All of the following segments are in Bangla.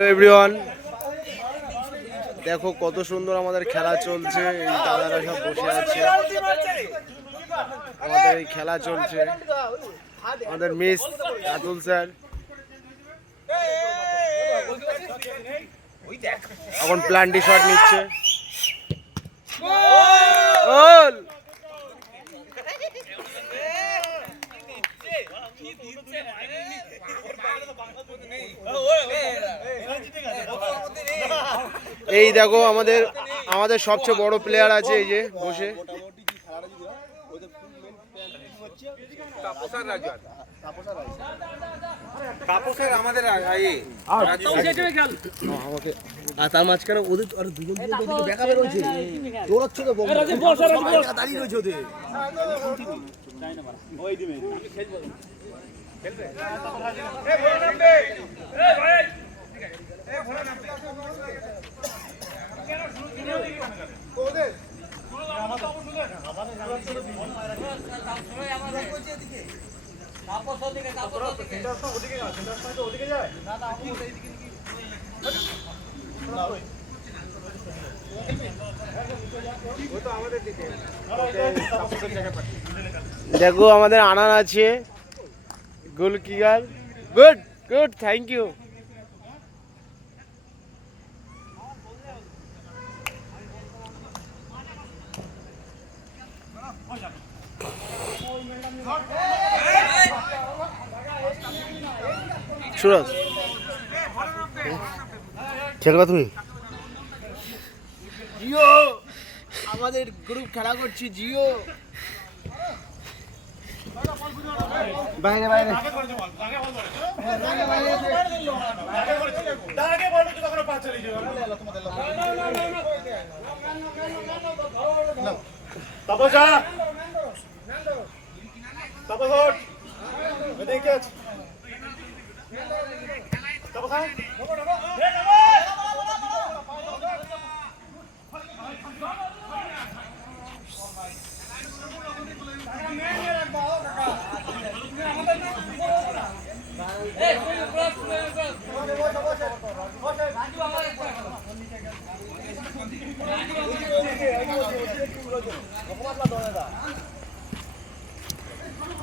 এভরিওয়ান দেখো কত সুন্দর আমাদের খেলা চলছে এই দাদারা সব বসে আছে আমাদের এই খেলা চলছে আমাদের মিস আতুল স্যার এখন প্লান্টি শট নিচ্ছে গোল এই দেখো আমাদের আমাদের সবচেয়ে বড় প্লেয়ার আছে এই যে বসে। তাপসের আমাদের আমাকে আর তার মাঝখানে ওদের আর দুজন দুজন তো ওদিকে ব্যাকআপে রয়েছে দৌড়াচ্ছে তো দাঁড়িয়ে রয়েছে ওদের। দেখো আমাদের আনার আছে। Goal কিগার good good thank you Suraj. খেলবা তুমি? জিও আমাদের গ্রুপ খেলা করছি জিও। বাইরে বাইরে। তাপসা। তাপস এদিকে তাপসা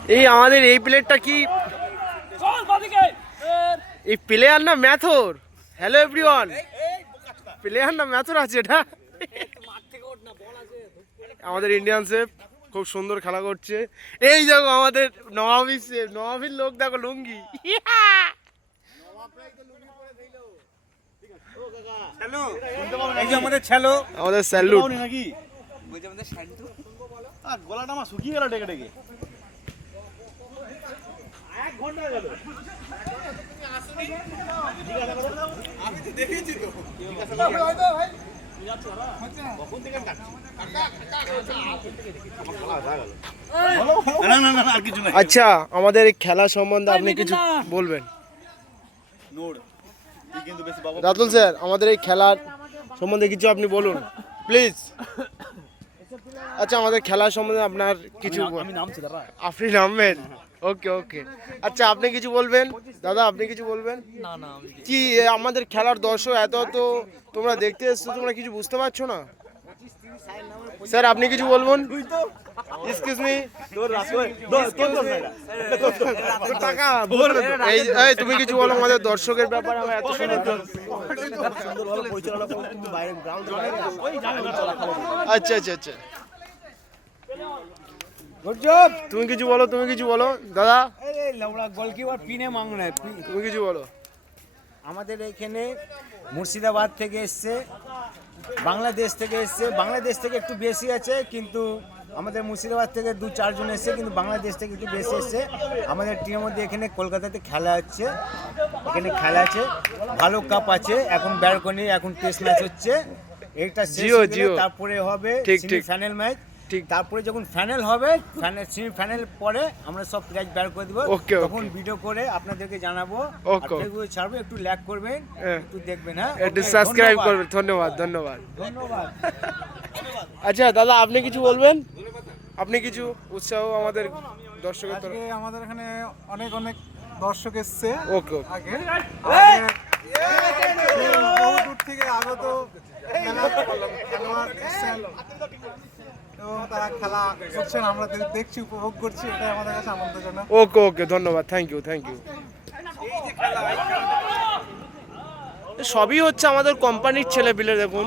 এই আমাদের এই প্লেয়ারটা কি এই প্লেয়ার না ম্যাথর হ্যালো এভরিওয়ান প্লেয়ার না ম্যাথর আছে এটা। আমাদের ইন্ডিয়ান সেফ খুব সুন্দর খেলা করছে। এই দেখো আমাদের নবাবি সেফ নবাবির লোক দেখো লুঙ্গি। আমাদের ছেলো। আমাদের স্যালুট আর গলাটা আমার শুকিয়ে গেল ডেকে ডেকে। না না আচ্ছা আমাদের খেলা সম্বন্ধে আপনি কিছু বলবেন? রাতুল স্যার আমাদের এই খেলার সম্বন্ধে কিছু আপনি বলুন প্লিজ আচ্ছা আমাদের খেলার সম্বন্ধে আপনার কিছু আফরিন আহমেদ। ওকে ওকে আচ্ছা আপনি কিছু বলবেন? দাদা আপনি কিছু বলবেন? না না কি আমাদের খেলার দর্শক এত তো তোমরা দেখতে এসছো তোমরা কিছু বুঝতে পারছ না? স্যার আপনি কিছু বলবেন? এক্সকিউজ মি এই তুমি কিছু বলো আমাদের দর্শকের ব্যাপারে আমরা এত সুন্দর সুন্দরভাবে পরিচালনা করে কিন্তু বাইরে গ্রাউন্ড আচ্ছা আচ্ছা আচ্ছা। গুড জব তুমি কিছু বলো তুমি কিছু বলো। দাদা এই গোলকিপার পিনে মাং না তুমি কিছু বলো। আমাদের এখানে মুর্শিদাবাদ থেকে এসছে বাংলাদেশ থেকে এসছে। বাংলাদেশ থেকে একটু বেশি আছে কিন্তু আমাদের মুর্শিদাবাদ থেকে দু চারজন এসছে কিন্তু বাংলাদেশ থেকে একটু বেশি এসছে। আমাদের টিমের মধ্যে এখানে কলকাতাতে খেলা হচ্ছে। এখানে খেলা আছে। ভালো কাপ আছে। এখন ব্যালকনি এখন টেস্ট ম্যাচ হচ্ছে। এটা জিও, জিও। তারপরে হবে। ফাইনাল ম্যাচ ঠিক। তারপরে যখন ফাইনাল হবে ফাইনাল সেমি ফাইনাল পরে আমরা সব প্রাইজ বের করে দিব। তখন ভিডিও করে আপনাদেরকে জানাব. ফেসবুকে ছাড়বো একটু ল্যাক করবেন হ্যাঁ। একটু দেখবেন হ্যাঁ? একটু সাবস্ক্রাইব ধন্যবাদ। করবেন ধন্যবাদ ধন্যবাদ। ধন্যবাদ। আচ্ছা দাদা আপনি কিছু বলবেন? আপনি কিছু উৎসাহ আমাদের দর্শকের তরফ আজকে আমাদের এখানে অনেক অনেক দর্শক এসছে। ওকে ওকে। আগে আগে থেকে আগত খেলোয়াড় এসছেন। এবং তারা খেলা করছেন আমরা দেখছি উপভোগ করছি এটাই আমাদের কাছে আনন্দজনক ওকে ওকে ধন্যবাদ থ্যাংক ইউ থ্যাংক ইউ সবই হচ্ছে আমাদের কোম্পানির ছেলে পিলে দেখুন।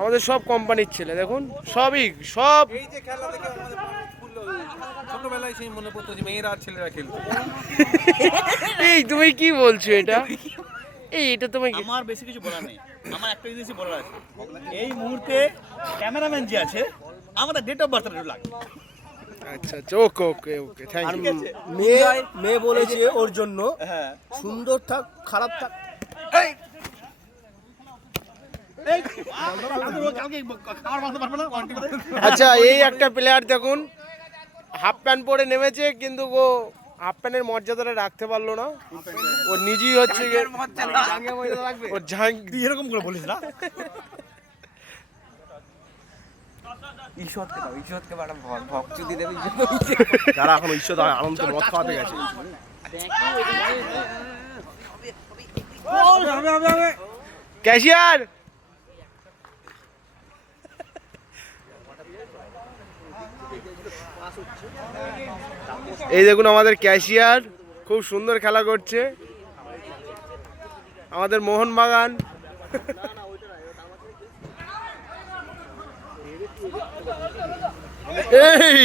আমাদের সব কোম্পানির ছেলে দেখুন। সবই সব এই যে খেলা দেখে আমাদের ছোটবেলায় সেই মনে পড়তো যে মেয়েরা আর ছেলেরা খেলতো। এই তুমি কি বলছো এটা? এই এটা তুমি আমার বেশি কিছু বলার নেই। আমার একটা জিনিসই বলার আছে। এই মুহূর্তে ক্যামেরাম্যান যে আছে আমাদের ডেট অফ একটু লাগে। আচ্ছা আচ্ছা ওকে ওকে ওকে থ্যাংক ইউ মেয়ে মেয়ে বলেছে ওর জন্য হ্যাঁ। সুন্দর থাক খারাপ থাক। না ওয়ান আচ্ছা এই একটা প্লেয়ার দেখুন হাফ প্যান্ট পরে নেমেছে কিন্তু ও হাফ প্যান্টের মর্যাদাটা রাখতে পারল না। ও নিজেই হচ্ছে গিয়ে- ও তুই এরকম করে বলিস না যারা এখন ঈশ্বর আনন্দ মদ খাওয়াতে গেছে। ক্যাশিয়ার! এই দেখুন আমাদের ক্যাশিয়ার খুব সুন্দর খেলা করছে। আমাদের মোহনবাগান। এই